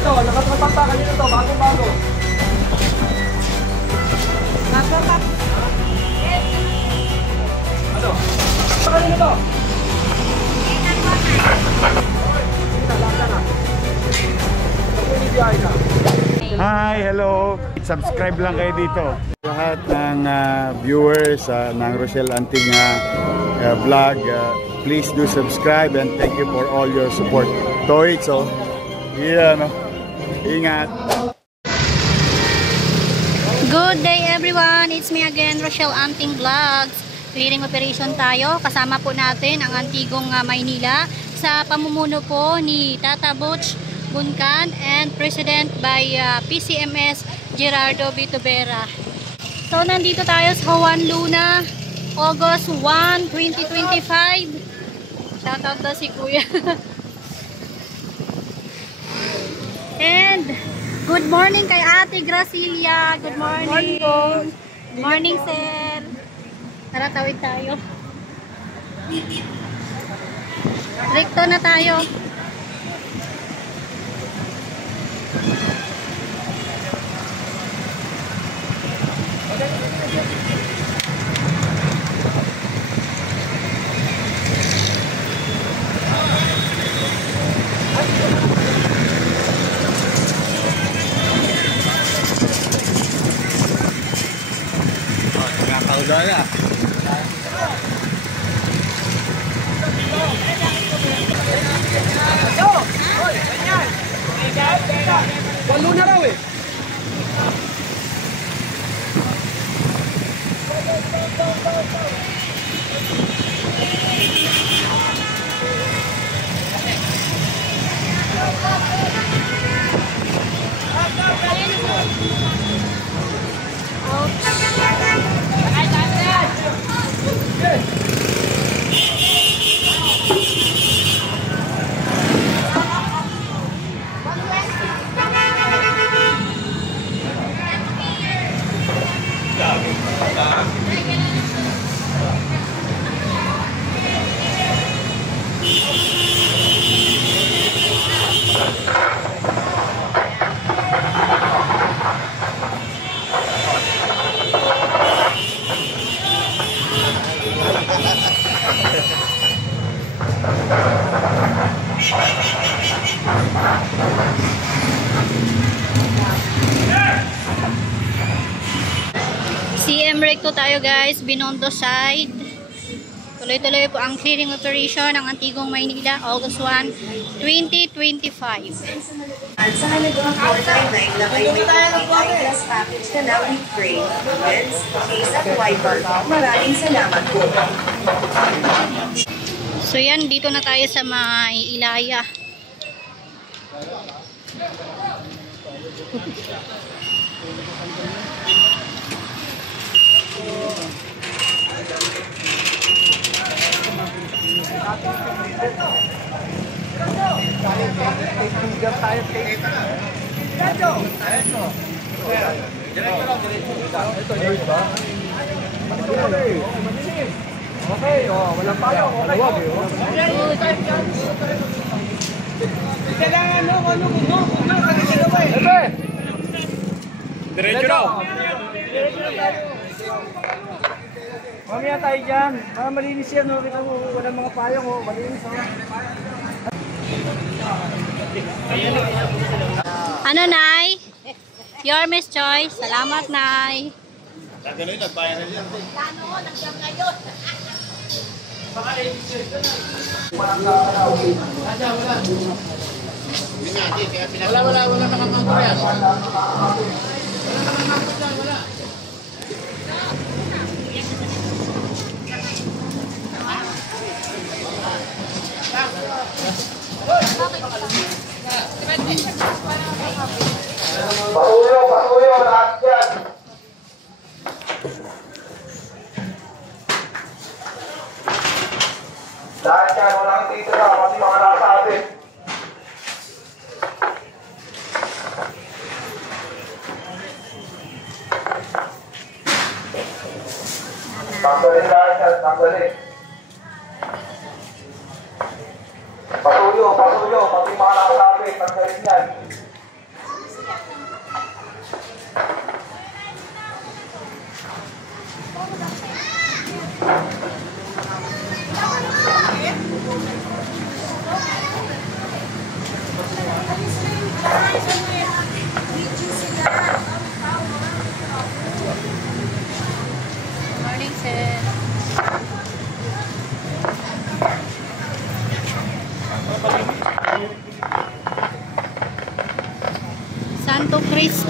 Ito, nakatrapan pa kanina to, bagong-bago. Nakatrapan. Ano? Kanina to? Hi, hello. Subscribe lang kayo dito. Lahat ng viewers ng Rochelle Anting vlog, please do subscribe and thank you for all your support. Toy, so, yeah, no? Ingat. Good day everyone, it's me again, Rochelle Anting Vlogs. Clearing operation tayo, kasama po natin ang Antigong Maynila sa pamumuno po ni Tata Butch Buncan and President by PCMS Gerardo Vitubera. So nandito tayo sa Juan Luna, August 1, 2025. Shoutout na si Kuya. And good morning kay Ate Gracilia. Good morning. Morning, sir. Tara, tawid tayo. Rekto na tayo. Nakakaudala. Walo na raw eh. CM Recto tayo guys, Binondo side. Tuloy-tuloy po ang clearing operation ng Antigong Maynila, August 1, 2025. At sa halagang 499 lang ay may plus package na na with frame, lens, case at wiper. Maraming salamat po. So yan, dito na tayo sa may Ilaya. Okay, walang palo. Kailangan ano, diretso na. Mamaya tayo dyan. Para malinis yan, kita mo, walang mga payong, malinis. Ano, Nay? Your Miss Choice. Salamat, Nay. Gano'n yung nagbayan na yan. Gano'n, nandiyan ngayon. Wala nakangangko yan. Pasuyo, lahat dyan. Lahat yan, walang titira, pati mga nasa atin. Tanggalin lahat yan, tanggalin. Pasuyo, pati mga nasa atin, tanggalin yan.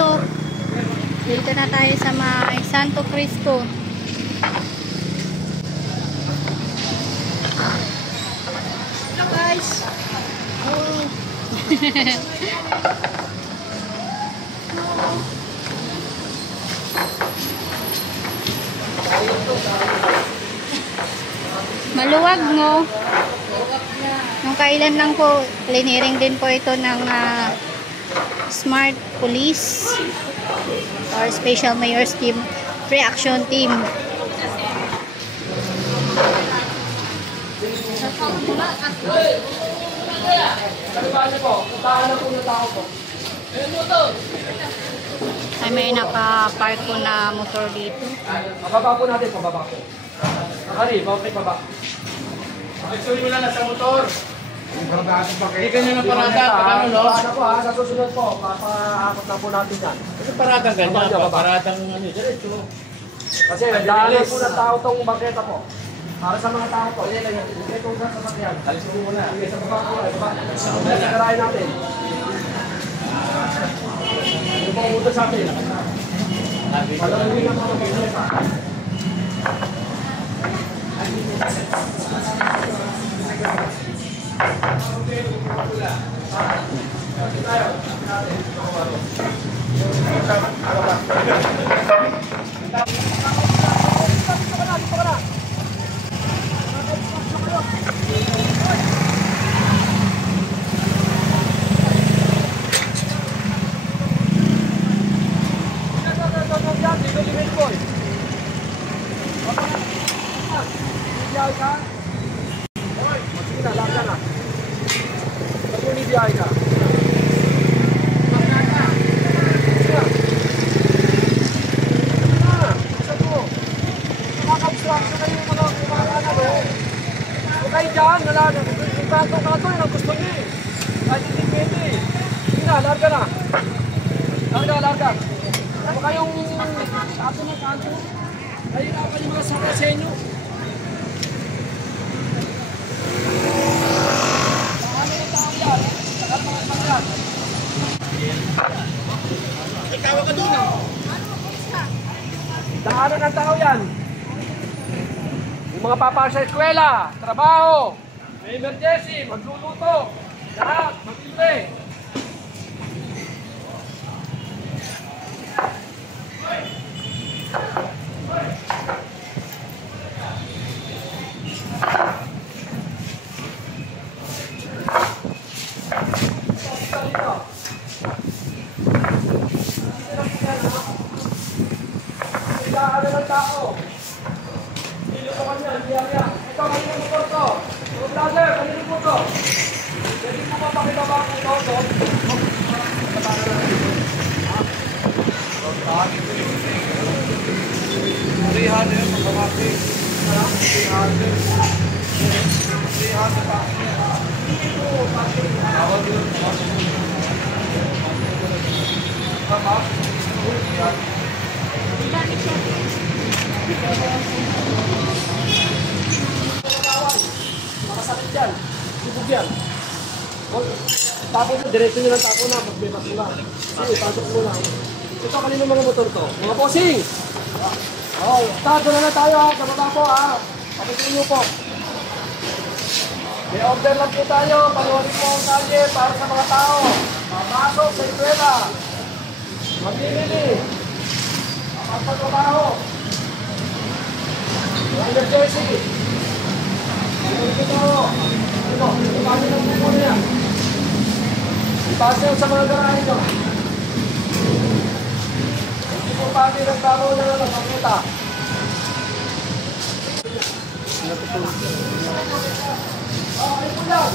Cristo. Dito na tayo sa may Santo Cristo. Hello guys. Oh. Maluwag, no? Nung kailan lang po, clearing din po ito ng Smart Police or Special Mayor's Team, Pre-Action Team. Ay, may naka-park po na motor dito. Pababa po natin, pababa po. Nakari, bakit pababa? Actually, wala na sa motor. Hindi ganyan na parada. Ano, no? Parada po ha, sa susunod po. Papaakot na po natin yan. Kasi paradang ganyan, paradang ano, diretso. Kasi dahil po ng tao tong bangketa po. Para sa mga tao po. Yan lang yan. Ito sa sasakyan. Alis po muna. Sige, sa baba po. Sigarahin natin. Ito po umuto sa atin. Palawin na po ang bangketa. Larga. Ano kayong ato ng kanto? Ayun ako yung mga saka sa inyo. Ano yung tao yan? Saka mga sakyan. Ikawa ka doon. Daanan ng tao yan. Yung mga papasok sa eskwela, trabaho, may emergency, magluluto, lahat, magtipe. Ano ng tao? Dito ko kanya, diya. Ito, kanina mo to. Brother, kanina mo to. Pwede mo mapakita ba kung ito? Makasakit yan. Sibog yan. Tapo na, diretso nyo lang tapo na. Pag may basura. Sige, pasok mo lang. Ito, kanino mga motor to? Mga bossing! Oh, tato na tayo ha. Sa baba po ha. Papitin nyo po. May order lang po tayo. Panuwalin po ang kalye para sa mga tao. Mamasok sa eskwela. Magbibili. Magpagtrabaho. Emergency. Ito. Ipasok ng buko niya. Ipasok sa mga garahe nyo. Hindi po pati nagtamo na lang ang pagkita. Ito yan.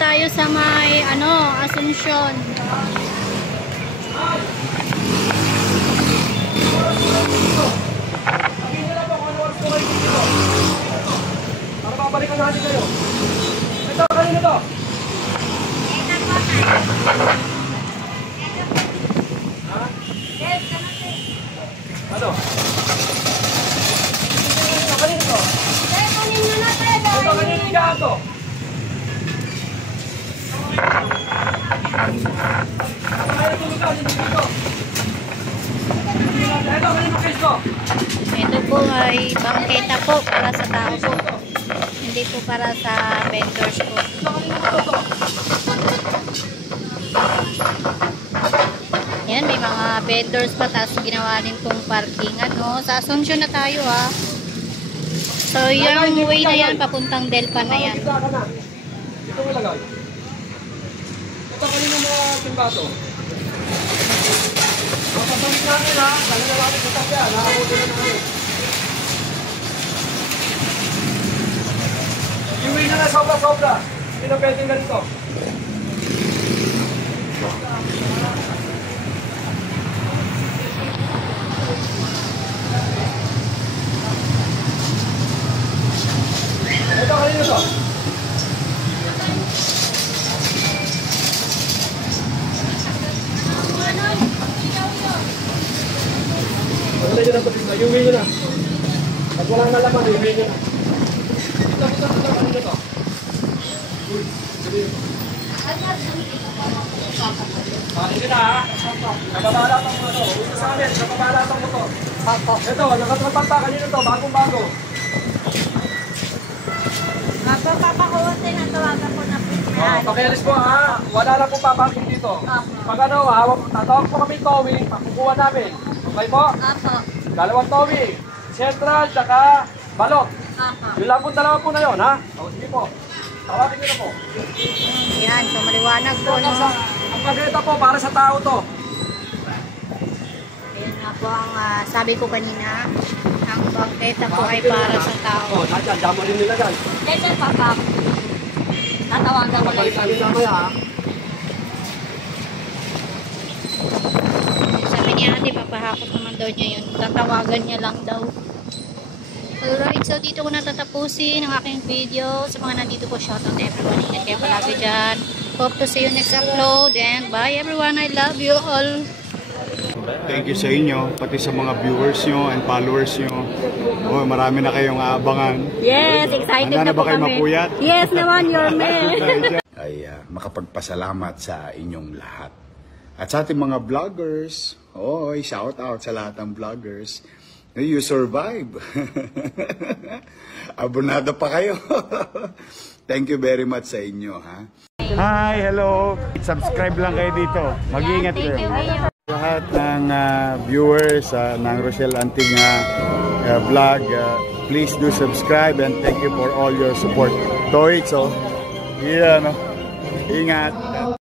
tayo sa may Asuncion. Para babalikan natin kayo. Ito, kanino to? Ha? Ano? Ito, kanino to? Ito, kanino higaan to? Ito po ay bangketa po para sa tao po. Hindi po para sa vendors po. Yan, may mga vendors pa, tapos ginawa din pong parkingan, no? Sa Asuncion na tayo, ha. So, yung way na yan, papuntang Delpan na yan. Ito mo lagay. Ito kanino mga timbato. Papasalik namin, ha. Dali na natin sa tapya. Nakabuto na namin. Yung way na sobra-sobra. Hindi na pwedeng ganito. Ito kanino to? Wala nyo na ito dito. Yung way nyo na. Pag walang nalaman, yung way nyo na. Ito, kanino to? Uy, sabi nyo. Hindi na, ha? Nababalatang mo ito. Uy, sa amin, nababalatang mo ito. Ito, nakatrapan pa. Kanino to? Bagong-bago. Papakuwasin ang tawagan po na Pakialis po, ha? Wala na po paparking dito. Pag ano, tatawag po kami towing, pakukuha namin. Okay po? Apo. Dalawang towing. Central, tsaka balot. Apo. Yung lang po dalawa po na yun, ha? O, sige po. Tawagin nyo na po. Yan, so maliwanag po, no? Ang pagkita po, para sa tao to. Ayan nga po ang sabi ko kanina. Ang bangketa po ay para sa tao. O, nandiyan, damo rin nila dyan. Dito, papa. Tatawagan ko lang. Balik namin mamaya, ha? Sabi niya, ate, papahakot naman daw niya yun. Tatawagan niya lang daw. Alright, so dito ko natatapusin ang aking video. Sa mga nandito po, shoutout everyone. Ingat kayo palagi dyan. Hope to see you next upload. And bye everyone. I love you all. Thank you sa inyo, pati sa mga viewers nyo and followers nyo. Oh, marami na kayong aabangan. Yes, excited Handa na po ba kayo kami. mapuyat? Yes naman, your man. Ay makapagpasalamat sa inyong lahat. At sa ating mga vloggers, shout out sa lahat ng vloggers. You survive. Abonado pa kayo. Thank you very much sa inyo, ha. Hi, hello. Subscribe lang kayo dito. Mag-iingat kayo. Lahat ng viewers ng Rochelle Anting vlog, please do subscribe and thank you for all your support. Toits, yeah, no? Ingat.